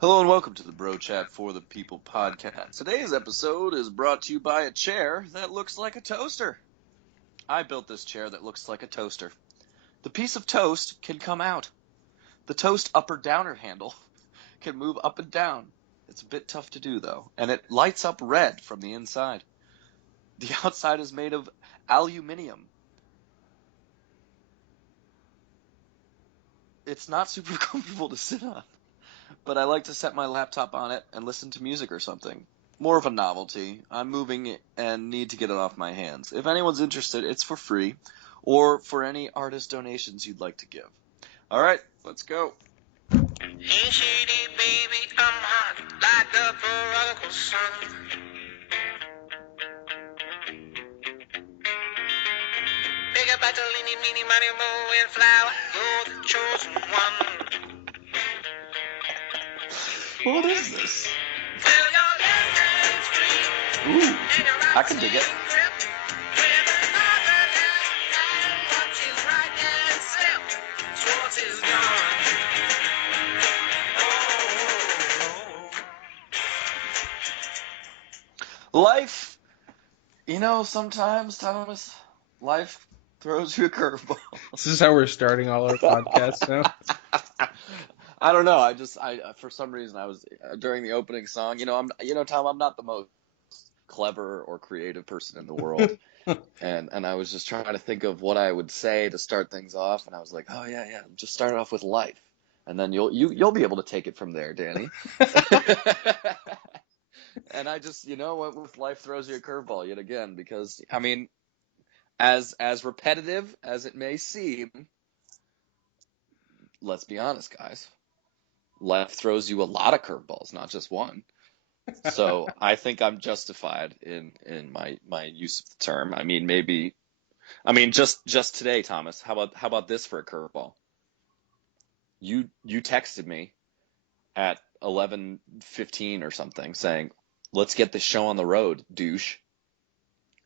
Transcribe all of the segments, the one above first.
Hello and welcome to the Bro Chat for the People podcast. Today's episode is brought to you by a chair that looks like a toaster. I built this chair that looks like a toaster. The piece of toast can come out. The toast up or downer handle can move up and down. It's a bit tough to do though, and it lights up red from the inside. The outside is made of aluminium. It's not super comfortable to sit on, but I like to set my laptop on it and listen to music or something. More of a novelty. I'm moving and need to get it off my hands. If anyone's interested, it's for free, or for any artist donations you'd like to give. All right, let's go. Hey, shady baby, I'm hot like the prodigal son. Big up Battolini, meeny, money, mo, and flower. You're the chosen one. What is this? Feel your left hand free. Ooh, And your right I can dig it. hand grip. With another left hand, watch his right hand slip. Schwartz is gone. Life, sometimes, Thomas, life throws you a curveball. This is how we're starting all our podcasts now. I don't know. I for some reason I was during the opening song. Tom, I'm not the most clever or creative person in the world, and I was just trying to think of what I would say to start things off, and I was like, oh yeah, just start it off with life, and then you'll be able to take it from there, Danny. And I just went with life throws you a curveball yet again because I mean, as repetitive as it may seem, let's be honest, guys. Life throws you a lot of curveballs, not just one. So I think I'm justified in my use of the term. I mean, just today, Thomas. How about this for a curveball? You texted me at 11:15 or something saying, "Let's get this show on the road, douche."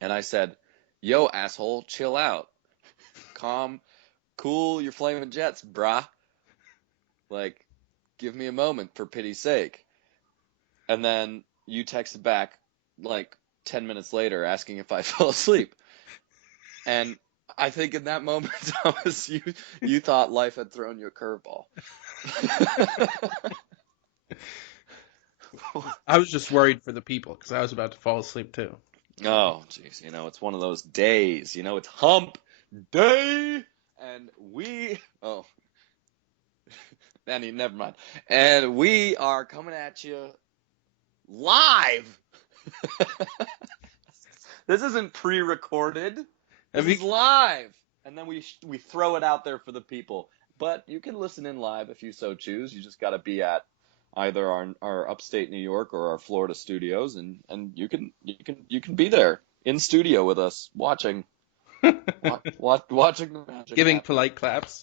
And I said, "Yo, asshole, chill out, cool your flaming jets, brah. Like, give me a moment for pity's sake." And then you texted back like 10 minutes later asking if I fell asleep. And I think in that moment, Thomas, you thought life had thrown you a curveball. I was just worried for the people because I was about to fall asleep too. Oh, jeez, it's one of those days. It's hump day, and Danny, never mind. And we are coming at you live. This isn't pre-recorded. This is live, and then we throw it out there for the people. But you can listen in live if you so choose. You just got to be at either our upstate New York or our Florida studios, and you can be there in studio with us watching watching the magic Giving happen. polite claps.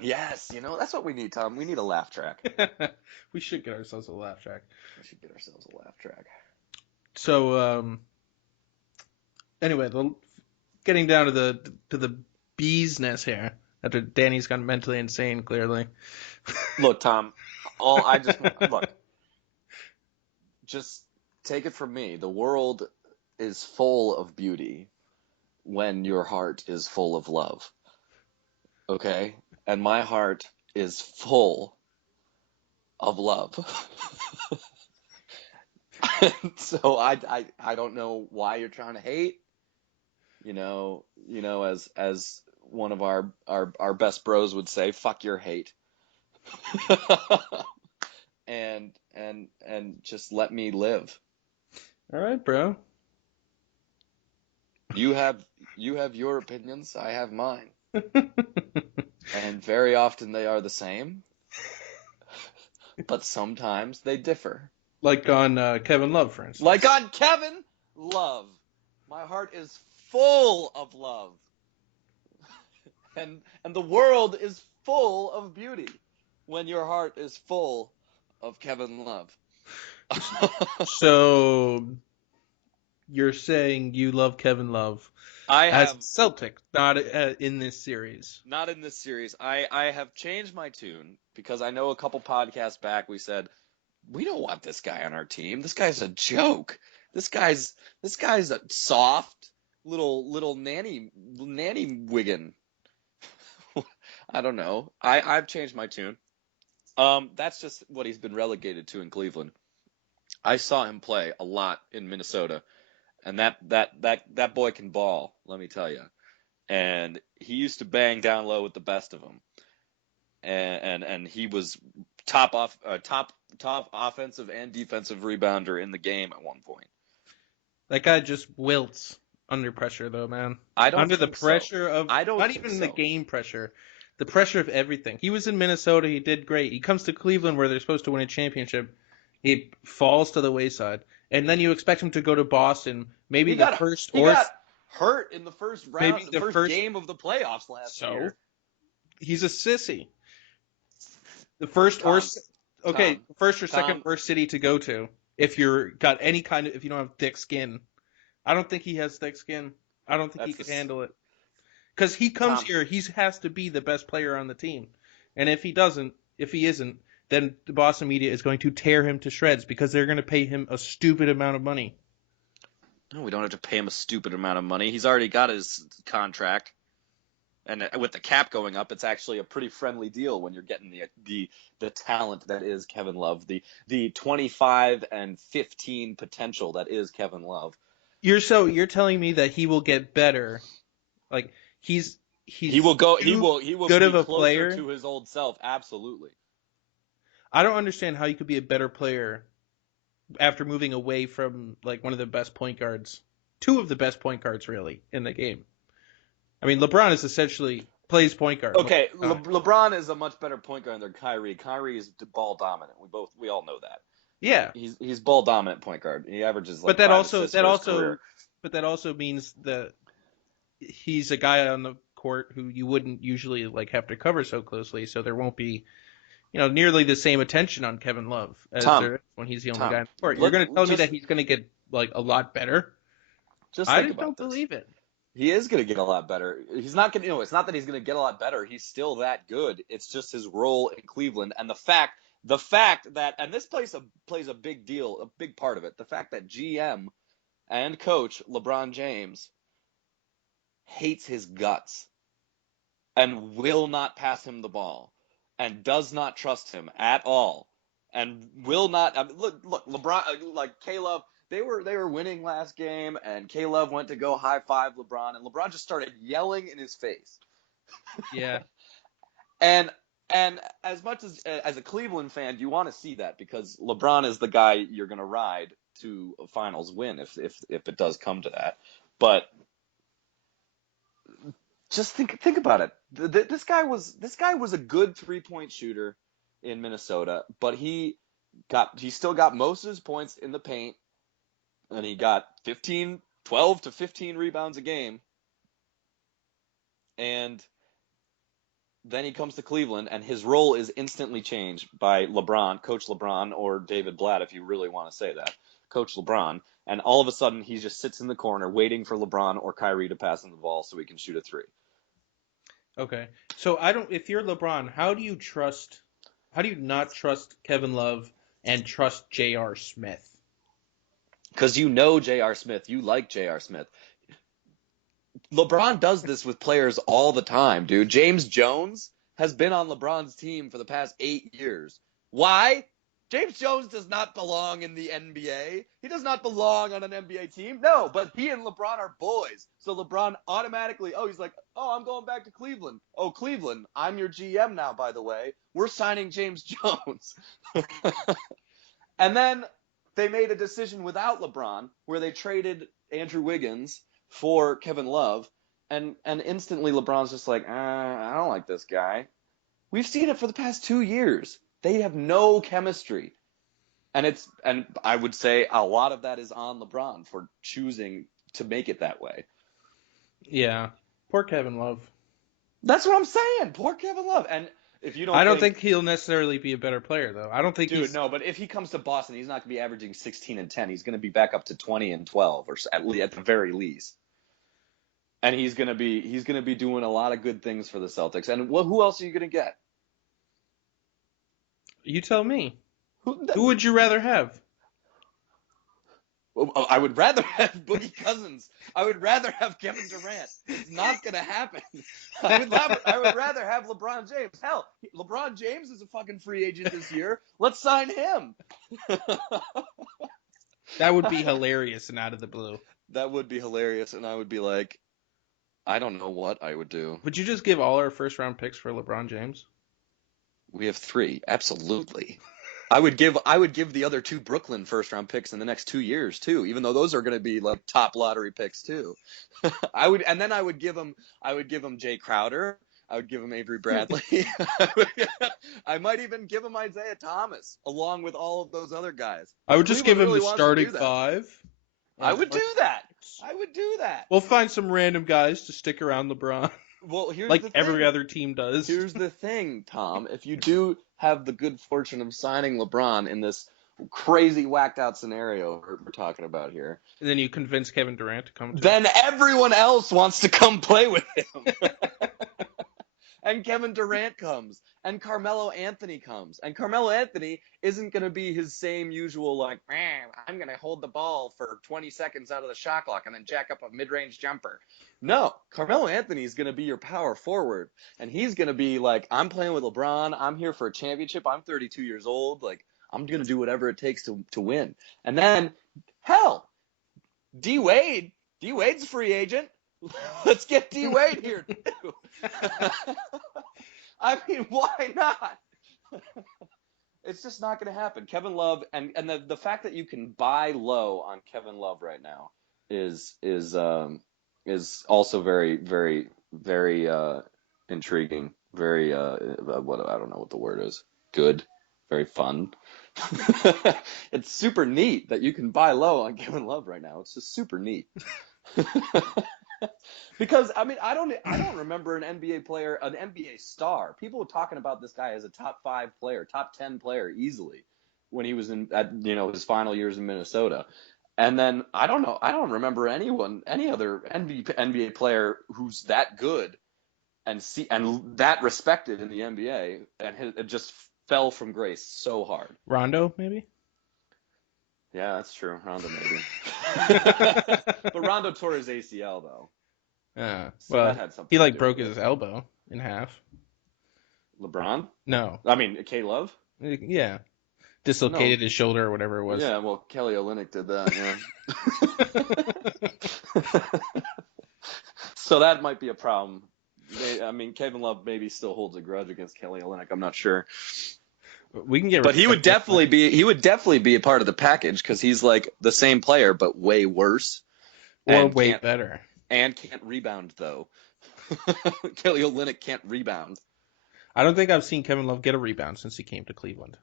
Yes, that's what we need, Tom. We need a laugh track. We should get ourselves a laugh track. We should get ourselves a laugh track. So, anyway, getting down to the bee's nest here. After Danny's gone mentally insane, clearly. Look, Tom. Look. Just take it from me. The world is full of beauty when your heart is full of love. Okay? And my heart is full of love. So I don't know why you're trying to hate. As one of our best bros would say, fuck your hate. and just let me live. All right, bro. You have your opinions, I have mine. And very often they are the same. But sometimes they differ. Like on Kevin Love, for instance. Like on Kevin Love. My heart is full of love. And the world is full of beauty when your heart is full of Kevin Love. So you're saying you love Kevin Love as Celtic, not in this series. Not in this series. I have changed my tune because I know a couple podcasts back we said We don't want this guy on our team. This guy's a joke. This guy's a soft little nanny Wiggin. I don't know. I've changed my tune. That's just what he's been relegated to in Cleveland. I saw him play a lot in Minnesota, and that boy can ball, let me tell you. And he used to bang down low with the best of them. And he was top offensive and defensive rebounder in the game at one point. That guy just wilts under pressure, though, man. I don't Under the think so. pressure of I don't not think even the so. game pressure, the pressure of everything. He was in Minnesota. He did great. He comes to Cleveland, where they're supposed to win a championship. He falls to the wayside, and then you expect him to go to Boston, maybe He the got first he or got hurt in the first round, maybe the the first first. game of the playoffs last So year. he's a sissy. The first or Tom, okay, Tom, first or second Tom, worst city to go to if you're got any kind of if you don't have thick skin. I don't think he has thick skin. I don't think he that's could the handle it. Because he comes Tom. here, he has to be the best player on the team. And if he isn't, then the Boston media is going to tear him to shreds because they're going to pay him a stupid amount of money. No, we don't have to pay him a stupid amount of money. He's already got his contract. And with the cap going up, it's actually a pretty friendly deal when you're getting the talent that is Kevin Love, the 25 and 15 potential that is Kevin Love. You're telling me that he will get better. Like he's He will go. too He will good be of a closer player. to his old self. Absolutely. I don't understand how you could be a better player after moving away from like one of the best point guards, two of the best point guards really in the game. I mean, LeBron is essentially plays point guard. Okay, LeBron is a much better point guard than Kyrie. Kyrie is ball dominant. We all know that. Yeah, He's ball dominant point guard. He averages but like 5 assists for his career. that also means that he's a guy on the court who you wouldn't usually like have to cover so closely, so there won't be nearly the same attention on Kevin Love as Tom, there is when he's the only guy Tom, on the court. You're going to tell me just that he's going to get like a lot better? just I think just about don't this. believe it. He is going to get a lot better. He's not going to, it's not that he's going to get a lot better. He's still that good. It's just his role in Cleveland and the fact that, and this plays a big deal, a big part of it. The fact that GM and coach LeBron James hates his guts and will not pass him the ball and does not trust him at all and will not, look, LeBron, like K-Love, they were winning last game, and K-Love went to go high five LeBron, and LeBron just started yelling in his face. Yeah. And as much as a Cleveland fan, you want to see that because LeBron is the guy you're going to ride to a finals win if it does come to that. But just think about it. This guy was a good 3-point shooter in Minnesota, but he still got most of his points in the paint. And he got 12 to 15 rebounds a game. And then he comes to Cleveland, and his role is instantly changed by LeBron, Coach LeBron, or David Blatt, if you really want to say that, Coach LeBron. And all of a sudden, he just sits in the corner waiting for LeBron or Kyrie to pass him the ball so he can shoot a three. Okay. So if you're LeBron, how do you not trust Kevin Love and trust J.R. Smith? Because you know J.R. Smith. You like J.R. Smith. LeBron does this with players all the time, dude. James Jones has been on LeBron's team for the past 8 years. Why? James Jones does not belong in the NBA. He does not belong on an NBA team. No, but he and LeBron are boys. So LeBron automatically, he's like, I'm going back to Cleveland. Oh, Cleveland, I'm your GM now, by the way. We're signing James Jones. And then they made a decision without LeBron where they traded Andrew Wiggins for Kevin Love, and instantly LeBron's just like, I don't like this guy. We've seen it for the past 2 years. They have no chemistry. And I would say a lot of that is on LeBron for choosing to make it that way. Yeah. Poor Kevin Love. That's what I'm saying. Poor Kevin Love. And if you don't I don't think he'll necessarily be a better player, though. I don't think no, but if he comes to Boston, he's not going to be averaging 16 and 10. He's going to be back up to 20 and 12, or at the very least. And he's going to be doing a lot of good things for the Celtics. And who else are you going to get? You tell me. Who would you rather have? I would rather have Boogie Cousins. I would rather have Kevin Durant. It's not going to happen. I would rather have LeBron James. Hell, LeBron James is a fucking free agent this year. Let's sign him. That would be hilarious and out of the blue. That would be hilarious, and I would be like, I don't know what I would do. Would you just give all our first round picks for LeBron James? We have 3, absolutely. I would give the other 2 Brooklyn first round picks in the next 2 years too, even though those are going to be like top lottery picks too. I would give him Jay Crowder. I would give him Avery Bradley. I might even give him Isaiah Thomas along with all of those other guys. I would just Cleveland give him really the wants to starting do that. 5. I would do that. I would do that. We'll find some random guys to stick around LeBron, Well, here's like the thing. every other team does. Here's the thing, Tom. If you do have the good fortune of signing LeBron in this crazy whacked out scenario we're talking about here, And then you convince Kevin Durant to come to then everyone else wants to come play with him. And Kevin Durant comes, and Carmelo Anthony comes, and Carmelo Anthony isn't going to be his same usual, like, I'm going to hold the ball for 20 seconds out of the shot clock and then jack up a mid-range jumper. No, Carmelo Anthony is going to be your power forward, and he's going to be like, I'm playing with LeBron, I'm here for a championship, I'm 32 years old, like, I'm going to do whatever it takes to win. And then, hell, D-Wade's a free agent. Let's get D-Wade here, too. I mean, why not? It's just not going to happen. Kevin Love, and the fact that you can buy low on Kevin Love right now is also very, very, very intriguing. Very, what I don't know what the word is. Good. Very fun. It's super neat that you can buy low on Kevin Love right now. It's just super neat. Because I mean, I don't remember an NBA player, an NBA star. People were talking about this guy as a top 5 player, top 10 player easily when he was at his final years in Minnesota. And then I don't remember any other NBA player who's that good and that respected in the NBA, and it just fell from grace so hard. Rondo, maybe? Yeah, that's true. Rondo maybe. But Rondo tore his ACL though. So well, that had something he to do broke with his it. elbow in half. LeBron? No. I mean, K-Love? Yeah. Dislocated his shoulder or whatever it was. Yeah, well, Kelly Olynyk did that, yeah. So that might be a problem. I mean, Kevin Love maybe still holds a grudge against Kelly Olynyk. I'm not sure. We can get. But he would definitely be a part of the package because he's like the same player but way worse. Or way better. And can't rebound though. Kelly Olynyk can't rebound. I don't think I've seen Kevin Love get a rebound since he came to Cleveland.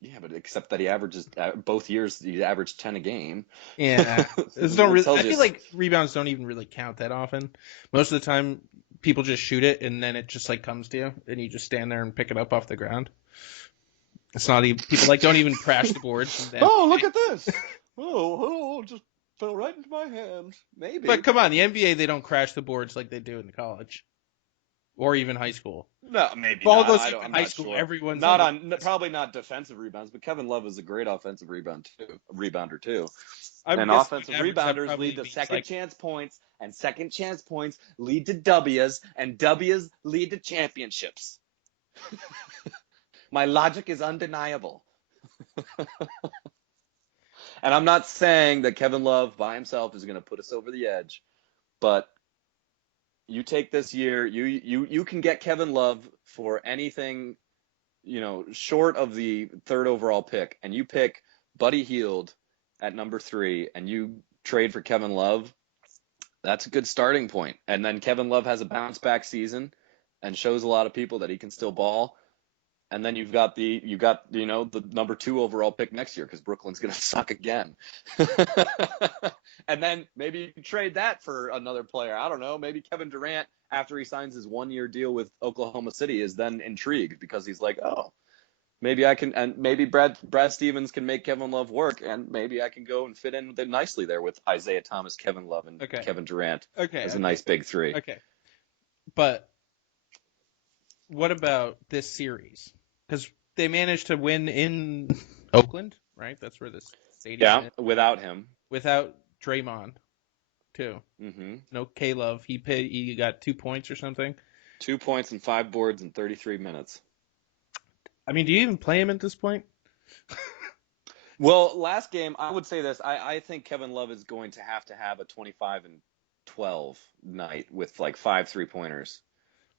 Yeah, but except that he averages both years. He averaged 10 a game. Yeah, I feel like rebounds don't even really count that often. Most of the time, people just shoot it and then it just like comes to you, and you just stand there and pick it up off the ground. It's not even people don't even crash the boards. And then, oh, look at this! Oh, just fell right into my hand. Maybe. But come on, the NBA they don't crash the boards like they do in college. Or even high school. No, maybe Ball not. goes into high school. Sure. Everyone's probably not defensive rebounds, but Kevin Love is a great offensive rebounder too. I'm And offensive rebounders lead to second chance points, and second chance points lead to W's, and W's lead to championships. My logic is undeniable. And I'm not saying that Kevin Love by himself is going to put us over the edge, but you take this year, you can get Kevin Love for anything, short of the 3rd overall pick, and you pick Buddy Hield at number 3, and you trade for Kevin Love. That's a good starting point. And then Kevin Love has a bounce back season and shows a lot of people that he can still ball. And then you've got the number 2 overall pick next year because Brooklyn's going to suck again. And then maybe you can trade that for another player. I don't know. Maybe Kevin Durant, after he signs his 1-year deal with Oklahoma City, is then intrigued because he's like, oh, maybe I can. And maybe Brad Stevens can make Kevin Love work. And maybe I can go and fit in nicely there with Isaiah Thomas, Kevin Love, and Kevin Durant as a nice big 3. Okay. But what about this series? Because they managed to win in Oakland, right? That's where this stadium Yeah, is. without him. Without Draymond, too. Hmm. No K-Love. He got 2 points or something. 2 points and 5 boards in 33 minutes. I mean, do you even play him at this point? Well, last game, I would say this. I think Kevin Love is going to have a 25 and 12 night with like 5 3-pointers.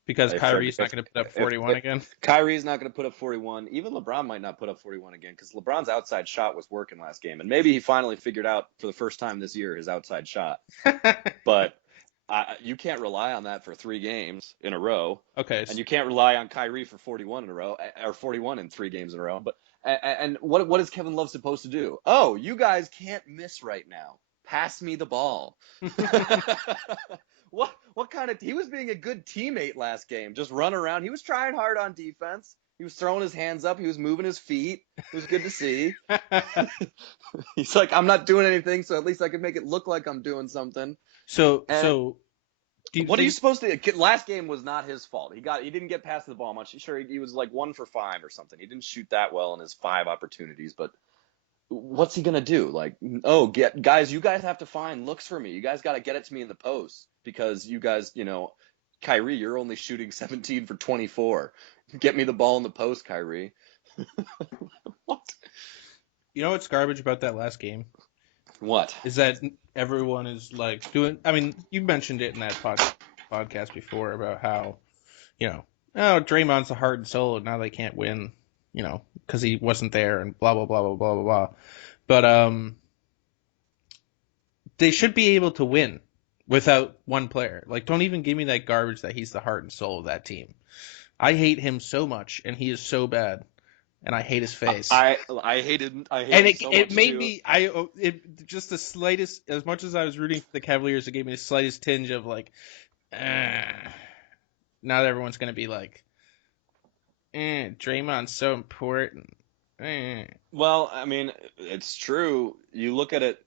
Because If they're Kyrie's not going to put up if 41 if again. Kyrie's not going to put up 41, even LeBron might not put up 41 again because LeBron's outside shot was working last game, and maybe he finally figured out for the first time this year his outside shot. But you can't rely on that for 3 games in a row, Okay. and you can't rely on Kyrie for 41 in a row or 41 in 3 games in a row. But and what is Kevin Love supposed to do? Oh, you guys can't miss right now. Pass me the ball. What kind of he was being a good teammate last game, just run around. He was trying hard on defense. He was throwing his hands up. He was moving his feet. It was good to see. He's like, I'm not doing anything, so at least I can make it look like I'm doing something. so And do you what are you think? supposed to? Last game was not his fault. He didn't get past the ball much. Sure, he was like 1 for 5 or something. He didn't shoot that well in his 5 opportunities, but what's he gonna do? Like, oh, guys, you guys have to find looks for me. You guys got to get it to me in the post because you guys, Kyrie, you're only shooting 17 for 24. Get me the ball in the post, Kyrie. What? You know what's garbage about that last game What? is that everyone is like doing. I mean, you mentioned it in that podcast before about how, oh, Draymond's the heart and soul, and now they can't win, because he wasn't there, and blah blah blah blah blah blah blah. But they should be able to win without one player. Like, don't even give me that garbage that he's the heart and soul of that team. I hate him so much, and he is so bad, and I hate his face. I hated and him so it much made too. me just the slightest, as much as I was rooting for the Cavaliers, it gave me the slightest tinge of like, now everyone's gonna be like, Draymond's so important. Well, I mean, it's true. You look at it.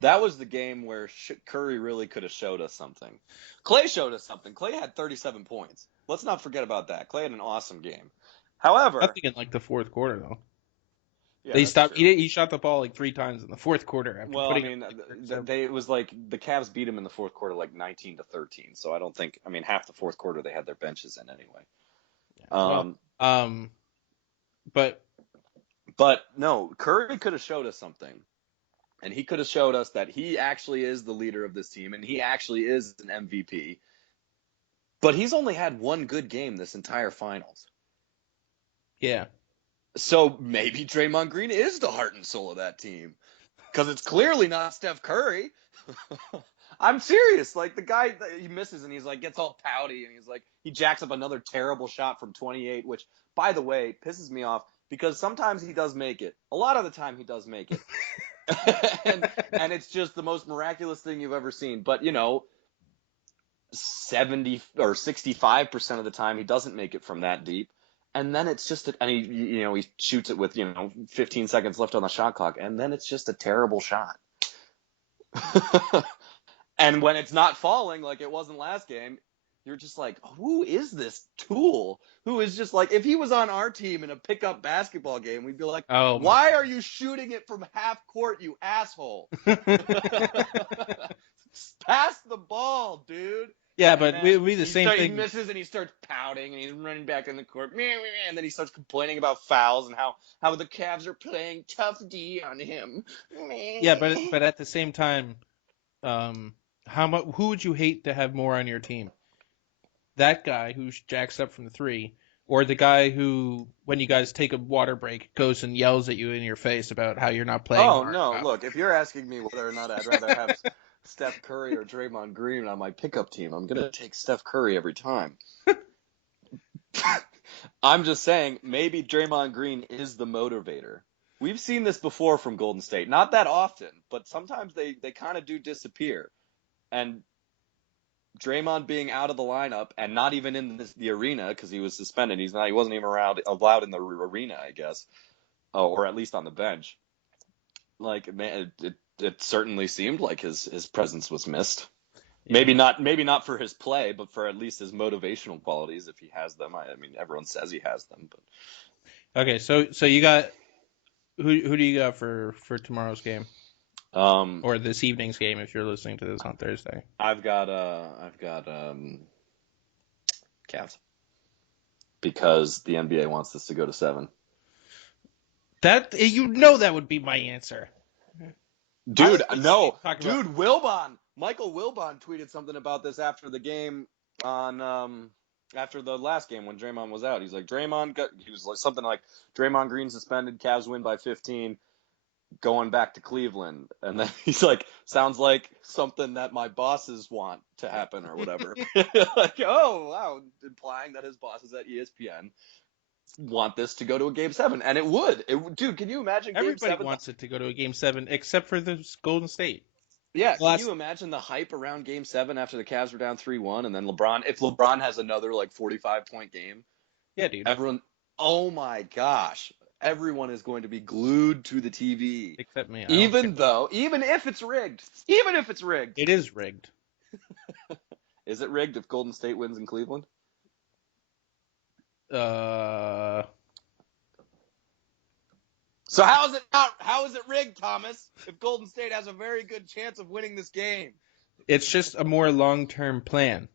That was the game where Curry really could have showed us something. Clay showed us something. Clay had 37 points. Let's not forget about that. Clay had an awesome game. However, Nothing in like the fourth quarter though. yeah, They that's stopped. true. He shot the ball like 3 times in the fourth quarter after Well, I putting. mean, Up it was like the Cavs beat him in the fourth quarter like 19-13. So I don't think. I mean, half the fourth quarter they had their benches in anyway. well, but But no, Curry could have showed us something. And he could have showed us that he actually is the leader of this team and he actually is an MVP. But he's only had one good game this entire finals. yeah, So maybe Draymond Green is the heart and soul of that team. Because it's clearly not Steph Curry. I'm serious. Like, the guy, he misses and he's like, gets all pouty and he's like, he jacks up another terrible shot from 28, which, by the way, pisses me off because sometimes he does make it. A lot of the time he does make it. and it's just the most miraculous thing you've ever seen. But 70 or 65% of the time he doesn't make it from that deep, and then it's just and he shoots it with 15 seconds left on the shot clock, and then it's just a terrible shot. And when it's not falling like it wasn't last game, you're just like, who is this tool? Who is just like, if he was on our team in a pickup basketball game, we'd be like, oh, why are you shooting it from half court, you asshole? Pass the ball, dude. Yeah, but it would be the same thing. He misses and he starts pouting and he's running back in the court, and then he starts complaining about fouls and how the Cavs are playing tough D on him. Yeah, but at the same time, who would you hate to have more on your team? That guy who jacks up from the three, or the guy who, when you guys take a water break, goes and yells at you in your face about how you're not playing. Oh no! Look, if you're asking me whether or not I'd rather have Steph Curry or Draymond Green on my pickup team, I'm gonna take Steph Curry every time. I'm just saying, maybe Draymond Green is the motivator. We've seen this before from Golden State. Not that often, but sometimes they kind of do disappear. And Draymond being out of the lineup and not even in the arena because he was suspended. He wasn't even allowed in the arena, I guess, or at least on the bench. Like, man, it certainly seemed like his presence was missed. Yeah. Maybe not for his play, but for at least his motivational qualities if he has them. I mean, everyone says he has them, but okay, so you got Who do you got for tomorrow's game Um, or this evening's game if you're listening to this on Thursday? I've got Cavs because the NBA wants this to go to 7. That that would be my answer. I Dude, like what Steve no, talked about. dude, Michael Wilbon tweeted something about this after the game on after the last game when Draymond was out. He's like he was like something like Draymond Green suspended, Cavs win by 15, going back to Cleveland, and then he's like, sounds like something that my bosses want to happen or whatever. Like, oh wow, implying that his bosses at ESPN want this to go to a game 7, and it would. Dude, can you imagine game Everybody 7? wants it to go to a game 7 except for the Golden State. Yeah, can Last, you imagine the hype around Game 7 after the Cavs were down 3-1, and then if LeBron has another like 45-point game, yeah, dude. everyone, oh my gosh, everyone is going to be glued to the TV. Except me. I don't care. Even if it's rigged, It is rigged. is it rigged if Golden State wins in Cleveland? So how is it not? How is it rigged, Thomas? If Golden State has a very good chance of winning this game, It's just a more long-term plan.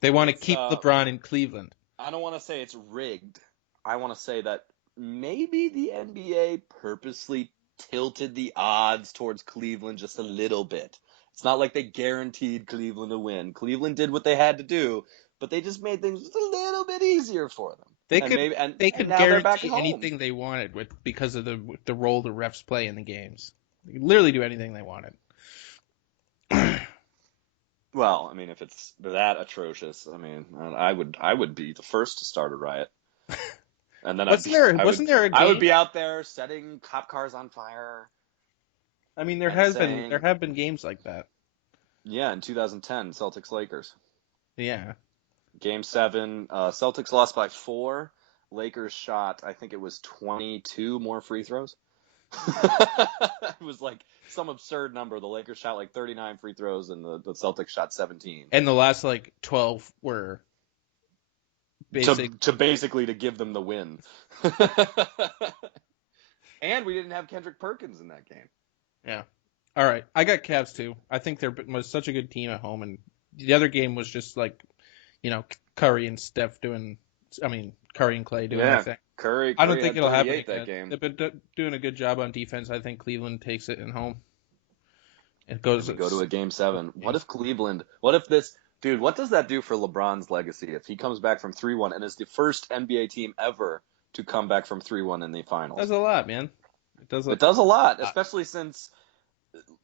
They want to It's, keep LeBron in Cleveland. I don't want to say it's rigged. I want to say that maybe the NBA purposely tilted the odds towards Cleveland just a little bit. It's not like they guaranteed Cleveland to win. Cleveland did what they had to do, but they just made things just a little bit easier for them. They And could maybe they and could now they're back guarantee at home. anything they wanted because of the role the refs play in the games. They could literally do anything they wanted. Well, I mean, if it's that atrocious, I mean, I would be the first to start a riot. And then Wasn't there a game? I would be out there setting cop cars on fire. I mean, saying, there have been games like that. Yeah, in 2010, Celtics Lakers. Yeah. Game 7, Celtics lost by 4. Lakers shot, I think it was 22 more free throws. It was like some absurd number. The Lakers shot like 39 free throws, and the Celtics shot 17. And the last like 12 were Basically to give them the win. And we didn't have Kendrick Perkins in that game. Yeah. All right. I got Cavs too. I think they're was such a good team at home, and the other game was just like, Curry and Steph Curry and Clay doing their thing. Curry I don't think it'll happen that again. game. They've been doing a good job on defense. I think Cleveland takes it in home. It Go goes to a game 7. What if dude, what does that do for LeBron's legacy if he comes back from 3-1 and is the first NBA team ever to come back from 3-1 in the finals? It does a lot, man. It does a lot, especially since,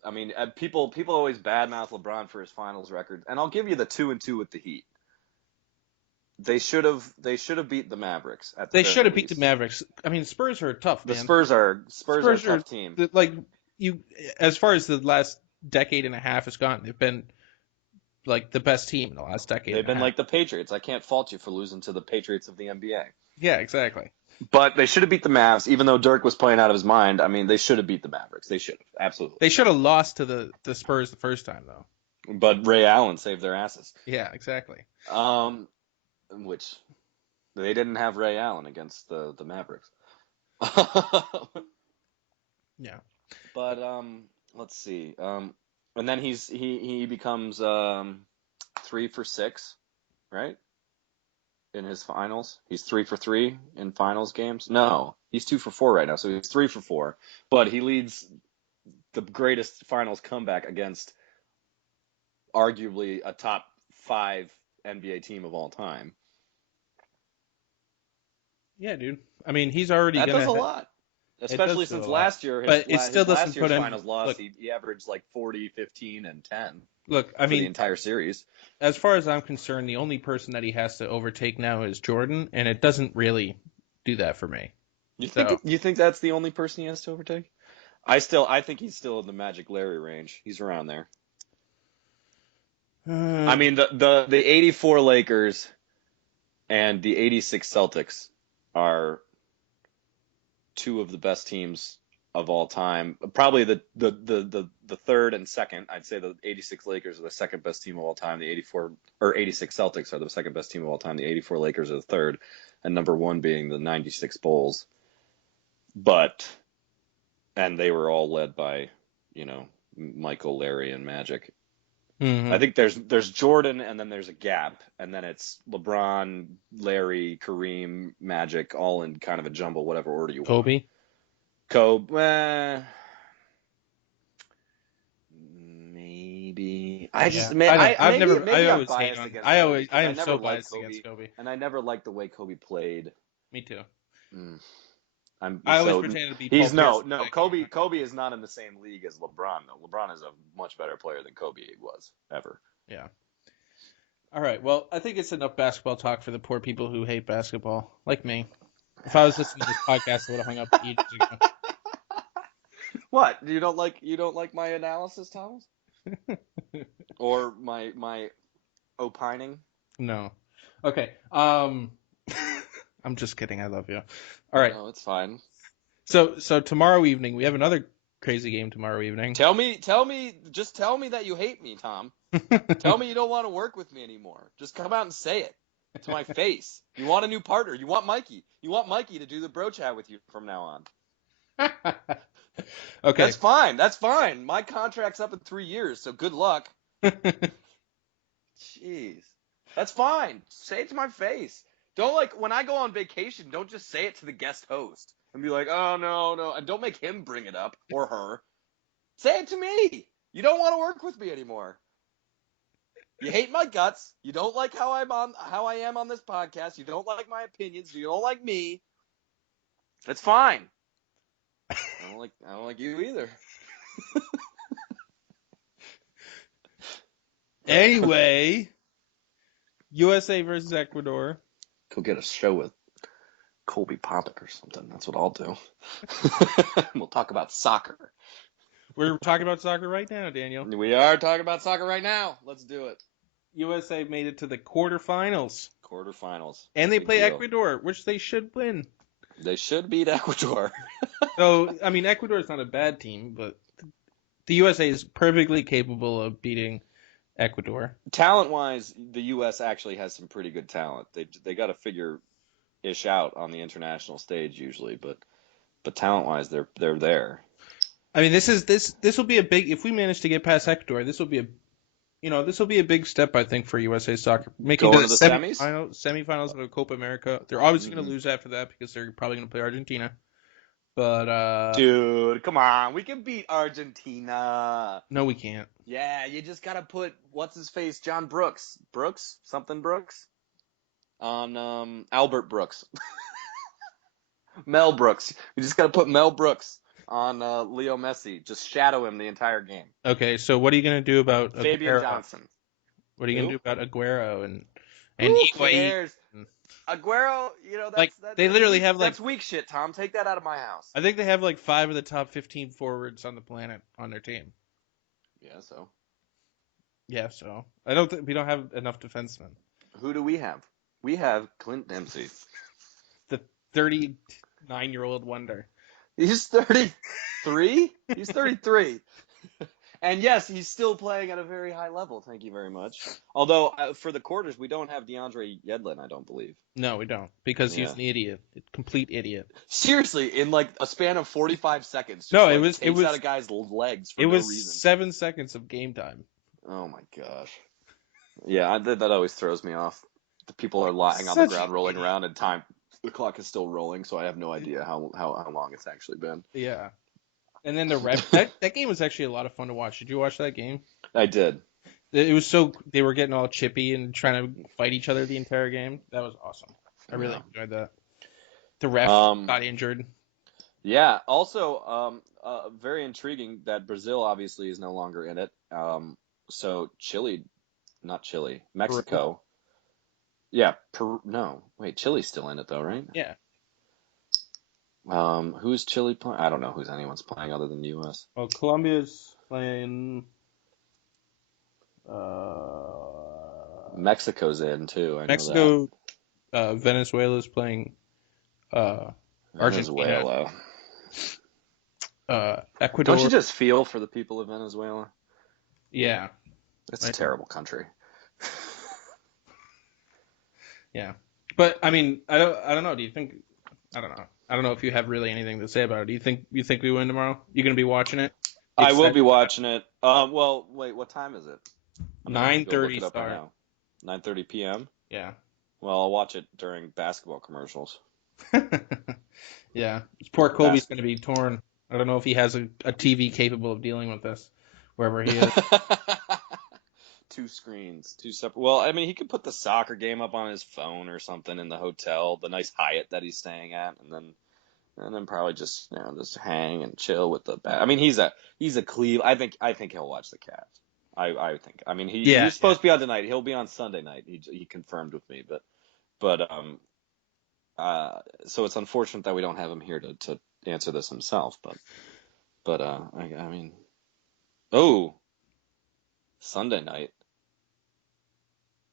I mean, people always badmouth LeBron for his finals record, and I'll give you the 2-2 with the Heat. They should have beat the Mavericks. They should have beat the Mavericks. I mean, Spurs are tough, man. The Spurs are a tough team. As far as the last decade and a half has gone, they've been like the best team in the last decade. They've been like the Patriots. I can't fault you for losing to the Patriots of the NBA. Yeah, exactly. But they should have beat the Mavs, even though Dirk was playing out of his mind. I mean, they should have beat the Mavericks. They should have, absolutely. They should have lost to the Spurs the first time, though. But Ray Allen saved their asses. Yeah, exactly. Which they didn't have Ray Allen against the Mavericks. Yeah. But let's see. And then he becomes 3 for 6, right? In his finals, he's 3 for 3 in finals games. No, he's 2 for 4 right now, so he's 3 for 4. But he leads the greatest finals comeback against arguably a top 5 NBA team of all time. Yeah, dude. I mean, he's already that does a lot, especially since last year. But it still doesn't put him. Finals loss. He averaged like 40, 15, and 10. Look, I mean, the entire series. As far as I'm concerned, the only person that he has to overtake now is Jordan, and it doesn't really do that for me. You think that's the only person he has to overtake? I think he's still in the Magic Larry range. He's around there. I mean, the 84 Lakers and the 86 Celtics are two of the best teams of all time. Probably the third and second. I'd say the 86 Lakers are the second best team of all time. The 86 Celtics are the second best team of all time. The 84 Lakers are the third, and number one being the 96 Bulls. But and they were all led by, Michael, Larry, and Magic. Mm-hmm. I think there's Jordan, and then there's a gap, and then it's LeBron, Larry, Kareem, Magic, all in kind of a jumble, whatever order you want. Kobe, maybe. I just, man, I don't. I've never. I maybe I'm always hate biased on. against I Kobe always. I because I am never so liked biased Kobe, against Kobe. and I never liked the way Kobe played. Me too. Mm. I always So pretended to be Paul he's Pierce. no Kobe. Kobe is not in the same league as LeBron though. LeBron is a much better player than Kobe was ever. Yeah. All right. Well, I think it's enough basketball talk for the poor people who hate basketball, like me. If I was listening to this podcast, I would have hung up ages ago. What? You don't like my analysis, Thomas? Or my opining? No. Okay. I'm just kidding. I love you. All right. No, it's fine. So tomorrow evening we have another crazy game tomorrow evening. Tell me that you hate me, Tom. Tell me you don't want to work with me anymore. Just come out and say it to my face. You want a new partner. You want Mikey. You want Mikey to do the bro chat with you from now on. Okay. That's fine. That's fine. My contract's up in 3 years, so good luck. Jeez. That's fine. Say it to my face. Don't, like, when I go on vacation, don't just say it to the guest host and be like, oh, no. And don't make him bring it up, or her. Say it to me. You don't want to work with me anymore. You hate my guts. You don't like how I am on this podcast. You don't like my opinions. You don't like me. That's fine. I don't like you either. Anyway, USA versus Ecuador. Go get a show with Colby Poppet or something. That's what I'll do. We'll talk about soccer. We're talking about soccer right now, Daniel. We are talking about soccer right now. Let's do it. USA made it to the quarterfinals. Quarterfinals. And they Big play deal. Ecuador, which they should win. They should beat Ecuador. So, I mean, Ecuador is not a bad team, but the USA is perfectly capable of beating Ecuador. Talent-wise, the U.S. actually has some pretty good talent. They got to figure ish out on the international stage usually, but talent-wise, they're there. I mean, this will be a big. If we manage to get past Ecuador, this will be a big step, I think, for USA soccer, making Going the to the semis? semifinals of the Copa America. They're obviously going Mhm. to lose after that because they're probably going to play Argentina. But Dude, come on, we can beat Argentina. no, we can't. Yeah, you just gotta put what's his face, John Brooks, something Brooks, on Albert Brooks, Mel Brooks. You just gotta put Mel Brooks on Leo Messi. Just shadow him the entire game. Okay, so what are you going to do about Fabian Aguero? Johnson. What are you going to Who? do about Aguero and Who Higuain? cares? Aguero, They literally have that's weak shit, Tom. Take that out of my house. I think they have 5 of the top 15 forwards on the planet on their team. Yeah, so Yeah, so I don't think we don't have enough defensemen. who do we have? We have Clint Dempsey. The 39-year-old wonder. He's 33? He's 33. And yes, he's still playing at a very high level. Thank you very much. Although, for the quarters, we don't have DeAndre Yedlin, I don't believe. No, we don't, because he's Yeah. an idiot, a complete idiot. Seriously, in like a span of 45 seconds. Just, No, like, it was out a guy's legs for it no was reason. 7 seconds of game time. Oh my gosh. Yeah, that always throws me off. The people are lying on the Such ground, an rolling idiot. around, and the clock is still rolling, so I have no idea how long it's actually been. Yeah. And then the ref that game was actually a lot of fun to watch. Did you watch that game? I did. It was they were getting all chippy and trying to fight each other the entire game. That was awesome. I really enjoyed that. The ref got injured. Yeah. Also, very intriguing that Brazil obviously is no longer in it. So Mexico. Yeah. Chile's still in it though, right? Yeah. Who's Chile playing? I don't know who's anyone's playing other than the U.S. Well, Colombia's playing. Mexico's in too. I know Mexico, Venezuela's playing. that. Argentina. Venezuela. Ecuador. Don't you just feel for the people of Venezuela? Yeah. It's a terrible country. Yeah. But I mean, I don't know. Do you think? I don't know. I don't know if you have really anything to say about it. Do you think we win tomorrow? You gonna be watching it? I It's will set be watching it. Well, wait, what time is it? I'm gonna have to go look 9:30 it up right start. now. 9:30 p.m. Yeah. Well, I'll watch it during basketball commercials. Yeah. Poor Colby's Bas- gonna be torn. I don't know if he has a TV capable of dealing with this, wherever he is. Two screens, two separate. Well, I mean, he could put the soccer game up on his phone or something in the hotel, the nice Hyatt that he's staying at, and then probably just just hang and chill with the. I mean, he's a Cleve. I think he'll watch the Cavs. I think. I mean, Yeah, he's yeah. supposed to be on tonight. He'll be on Sunday night. He confirmed with me, but so it's unfortunate that we don't have him here to answer this himself, but I mean, oh, Sunday night.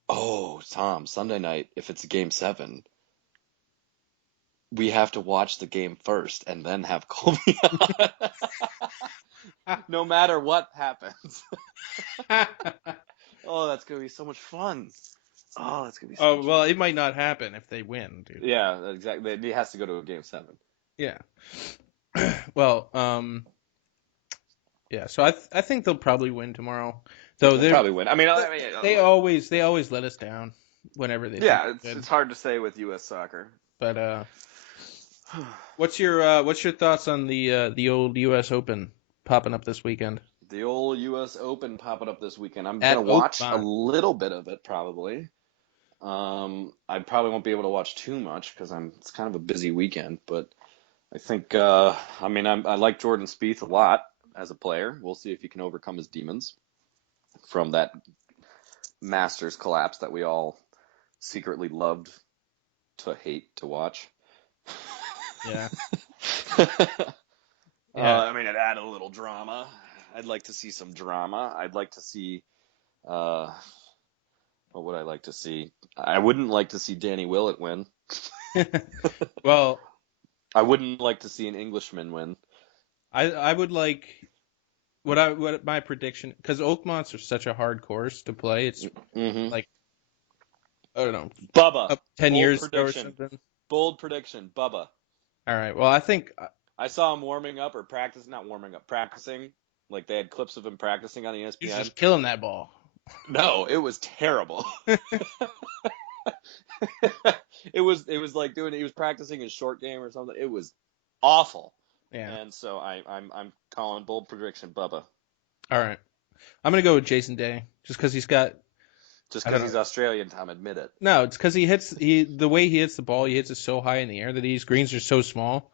Oh, Tom, Sunday night, if it's a game seven, we have to watch the game first and then have Colby on. No matter what happens. Oh, that's gonna be so much fun. Oh, that's gonna be so Oh, much well, fun. it might not happen if they win, dude. Yeah, exactly. He has to go to a game seven. Yeah. Well, yeah. So I think they'll probably win tomorrow. Though They'll probably win. I mean, they always let us down whenever they think yeah, they're good. it's hard to say with U.S. soccer. But what's your thoughts on the old U.S. Open popping up this weekend The old U.S. Open popping up this weekend. I'm gonna at watch a Oakmont? little bit of it probably. I probably won't be able to watch too much because it's kind of a busy weekend, but I think I mean I like Jordan Spieth a lot as a player. We'll see if he can overcome his demons from that Masters collapse that we all secretly loved to hate to watch. Yeah, yeah, I mean, it added a little drama. I'd like to see some drama. I'd like to see uh, what would I like to see? I wouldn't like to see Danny Willett win. well, I wouldn't like to see an Englishman win. I would like what my prediction, because Oakmonts are such a hard course to play. It's Hmm. like, I don't know, Bubba, up 10 bold years ago or prediction. something. Bold prediction, Bubba. All right. Well, I think I saw him warming up or practicing, not warming up, practicing. Like they had clips of him practicing on he's ESPN. just killing that ball. No, it was terrible. It was like he was practicing his short game or something. It was awful. Yeah. And so I'm calling bold prediction Bubba. All right. I'm gonna go with Jason Day just because he's got. Just I because don't know. he's Australian, Tom, admit it. No, it's because the way he hits the ball, he hits it so high in the air that these greens are so small.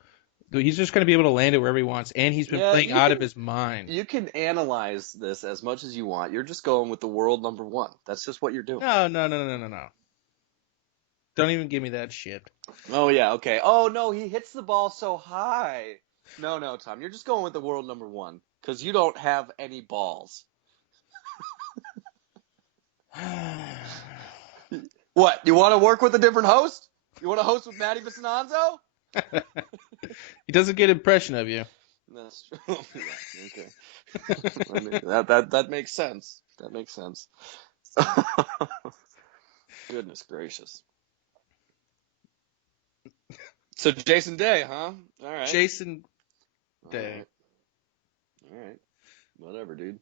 He's just gonna be able to land it wherever he wants, and he's been Yeah, playing out of his mind. you can analyze this as much as you want. You're just going with the world number one. That's just what you're doing. No, no, no, no, no, no. Don't even give me that shit. Oh yeah, okay. Oh no, he hits the ball so high. No, Tom, you're just going with the world number one because you don't have any balls. What? You want to work with a different host? You want to host with Matty Vicinanzo? He does a good impression of you. That's true. Yeah, okay. I mean, that makes sense. That makes sense. Goodness gracious. So Jason Day, huh? All right. Jason All Day. right. All right. Whatever, dude.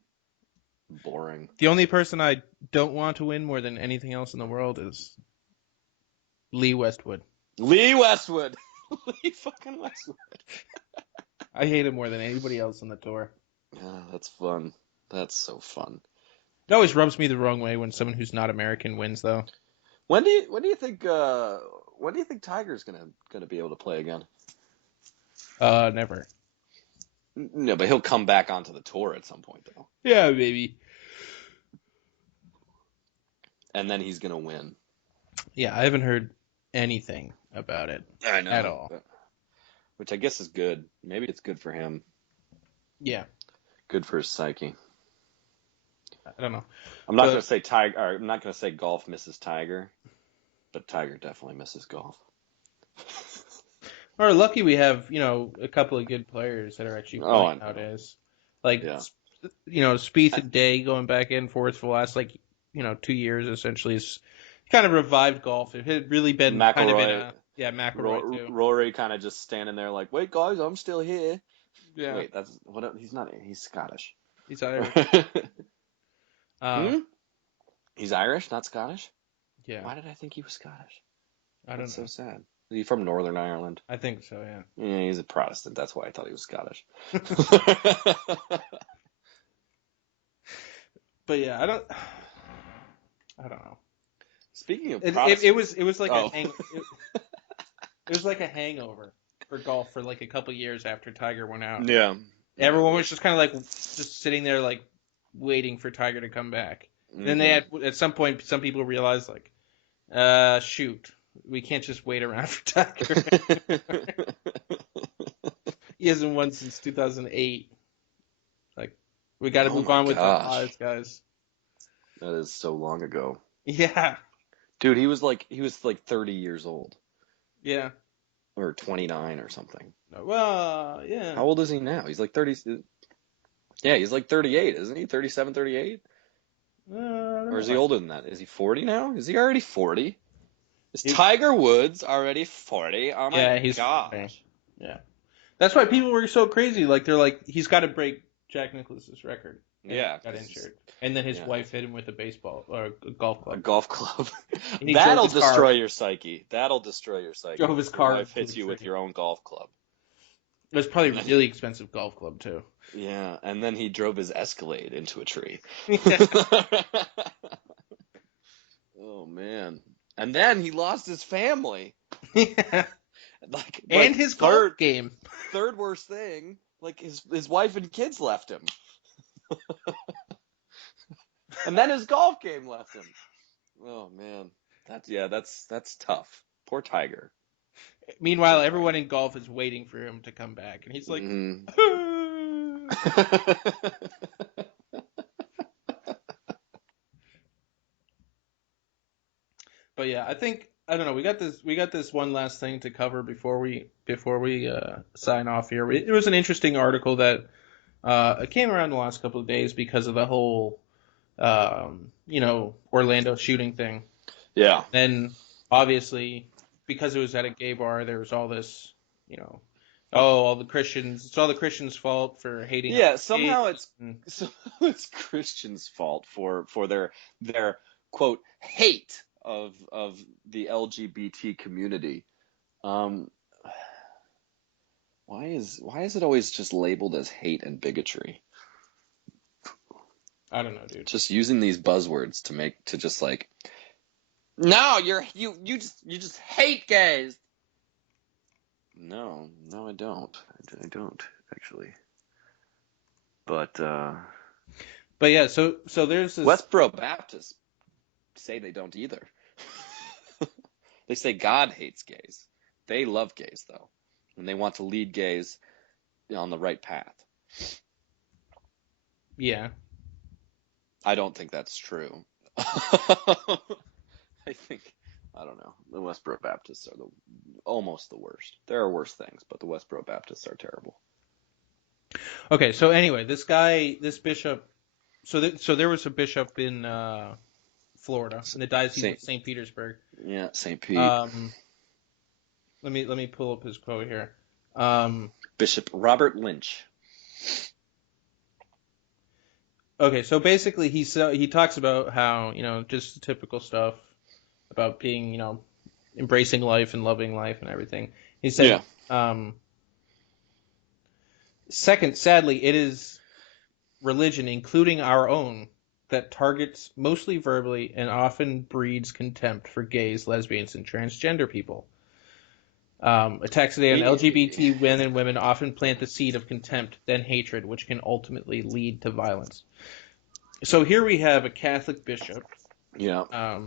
Boring. The only person I don't want to win more than anything else in the world is Lee Westwood. Lee Westwood. Lee fucking Westwood. I hate him more than anybody else on the tour. Yeah, that's fun. That's so fun. It always rubs me the wrong way when someone who's not American wins, though. When do you think Tiger's gonna be able to play again? Never. No, but he'll come back onto the tour at some point though. Yeah, maybe. And then he's gonna win. Yeah, I haven't heard anything about it I know. at all. Which I guess is good. Maybe it's good for him. Yeah, Good for his psyche. I don't know. I'm not But- gonna say Tiger. Or I'm not gonna say golf misses Tiger, but Tiger definitely misses golf. We're lucky we have, a couple of good players that are actually Oh, I playing know. nowadays. Like, Yeah. Spieth and Day going back and forth for the last, 2 years, essentially, has kind of revived golf. It had really been kind of in McIlroy. Yeah, McElroy too. Rory kind of just standing there like, wait, guys, I'm still here. Yeah, Wait, that's what? He's not. He's Scottish. he's Irish. Hmm? He's Irish, not Scottish. Yeah, Why did I think he was Scottish? I don't That's so know. sad. Is he from Northern Ireland? I think so. Yeah. Yeah, he's a Protestant. That's why I thought he was Scottish. But yeah, I don't know. Speaking of It was like oh, it was like a hangover for golf for like a couple years after Tiger went out. yeah. Everyone was just kind of like just sitting there like waiting for Tiger to come back. Mm-hmm. Then they had at some point some people realized like, shoot, we can't just wait around for Tiger. He hasn't won since 2008. Like, we got to move on with our lives, guys. That is so long ago. Yeah. Dude, he was like 30 years old. Yeah. Or 29 or something. Well, yeah. How old is he now? He's like 30. Yeah, he's like 38, isn't he? 37, 38? Or is he older than that? Is he 40 now? Is he already 40? Is Tiger Woods already 40? Oh my gosh. 40. Yeah. That's why people were so crazy. Like, they're like, he's got to break Jack Nicklaus's record. Yeah. Got injured. And then his wife hit him with a baseball or a golf club. A golf club. That'll destroy your psyche. That'll destroy your psyche. Drove his car. Your wife hits you with your own golf club. It was probably a really expensive golf club, too. Yeah, and then he drove his Escalade into a tree. Oh, man. And then he lost his family. Yeah. And his golf game. Third worst thing, like his wife and kids left him. And then his golf game left him. Oh man. That's tough. Poor Tiger. Meanwhile, everyone in golf is waiting for him to come back, and he's like, But yeah, I don't know. We got this one last thing to cover before we sign off here. It was an interesting article that it came around the last couple of days because of the whole Orlando shooting thing. Yeah. Then obviously because it was at a gay bar, there was all this, all the Christians. It's all the Christians' fault for hating. Yeah, somehow it's Christians' fault for their quote hate of the LGBT community. Why is it always just labeled as hate and bigotry? I don't know, dude. Just using these buzzwords to just like, no, you just hate gays. No, I don't. I don't actually. But yeah, so there's this Westboro Baptists say they don't either. They say God hates gays. They love gays though, and they want to lead gays on the right path. Yeah. I don't think that's true. I don't know. The Westboro Baptists are almost the worst. There are worse things, but the Westboro Baptists are terrible. Okay, so anyway, this bishop, so there was a bishop in Florida, in the Diocese of St. Petersburg. Yeah, St. Pete. Let me pull up his quote here. Bishop Robert Lynch. Okay, so basically he talks about how, just the typical stuff about being, embracing life and loving life and everything. He said, second, sadly, it is religion, including our own, that targets mostly verbally and often breeds contempt for gays, lesbians, and transgender people. Attacks today on LGBT men and women often plant the seed of contempt, then hatred, which can ultimately lead to violence. So here we have a Catholic bishop. Yeah.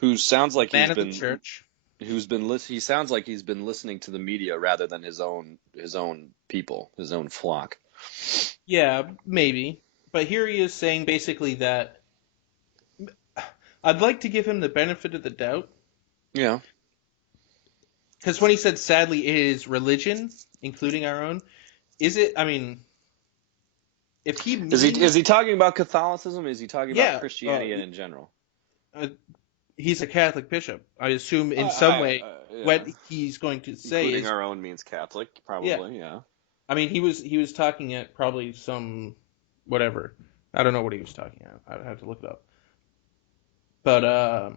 Who sounds like he's been church. He sounds like he's been listening to the media rather than his own people, his own flock. Yeah, maybe. But here he is saying basically that I'd like to give him the benefit of the doubt. Yeah. Because when he said, sadly, it is religion, including our own, is it, I mean, if he... Is he talking about Catholicism? Is he talking about Christianity in general? He's a Catholic bishop. I assume in some I way yeah, what he's going to say including is, our own means Catholic, yeah. probably. Yeah. I mean, he was talking at probably some whatever. I don't know what he was talking at. I'd have to look it up. But